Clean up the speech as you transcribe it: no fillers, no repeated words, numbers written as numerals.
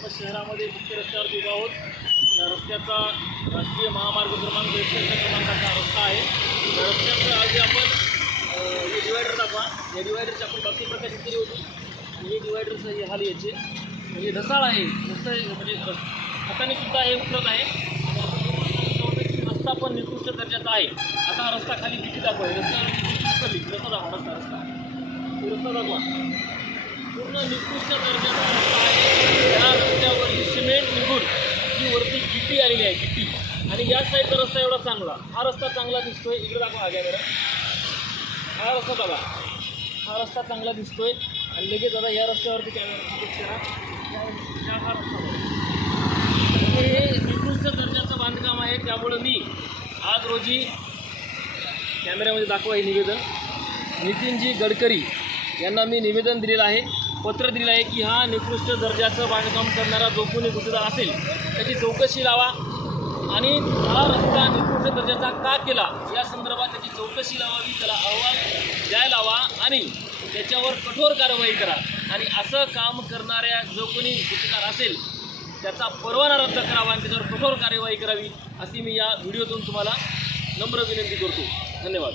आपण शहरामध्ये मुख्य रस्त्यावरती उभा आहोत। या रस्त्याचा राष्ट्रीय महामार्ग क्रमांक 61 क्रमांकाचा रस्ता आहे। या रस्त्याचं आधी आपण हे डिवायडर दाखवा। या डिवायडरची आपण बातमी प्रकाशित केली होती। हे डिवायडरचं हे हाल याचे म्हणजे ढसाळ आहे, नुसतं म्हणजे हाताने सुद्धा हे उतरत आहे। रस्ता पण निकृष्ट दर्जाचा आहे। आता हा रस्ता खाली किती दाखवा, रस्ता दाखवा, रस्ता दाखवा, पूर्ण निकृष्ट दर्जाचा रस्ता आहे। या रस्त्यावरती सिमेंट निघून ही वरती गिट्टी आलेली आहे, गिट्टी। आणि या साईडचा रस्ता एवढा चांगला, हा रस्ता चांगला दिसतोय। इकडे दाखवा आग्याकडे, हा रस्ता बघा, हा रस्ता चांगला दिसतोय। आणि लगेच आता या रस्त्यावरती कॅमेरा फोकस करा, हा रस्ता हे निकृष्ट दर्जाचं बांधकाम आहे। त्यामुळे मी आज रोजी कॅमेऱ्यामध्ये दाखवा हे निवेदन नितीनजी गडकरी यांना मी निवेदन दिलेलं आहे, पत्र दिलेलं आहे की हा निकृष्ट दर्जाचं बांधकाम करणारा जो कोणी गुत्तेदार असेल त्याची चौकशी लावा आणि हा रस्ता निकृष्ट दर्जाचा का केला या संदर्भात त्याची चौकशी लावावी, त्याला अहवाल द्यायला लावा आणि त्याच्यावर कठोर कारवाई करा। आणि असं काम करणाऱ्या जो कोणी गुत्तेदार असेल त्याचा परवाना रद्द करावा आणि त्याच्यावर कठोर कार्यवाही करावी अशी मी या व्हिडिओतून तुम्हाला नम्र विनंती करतो। धन्यवाद।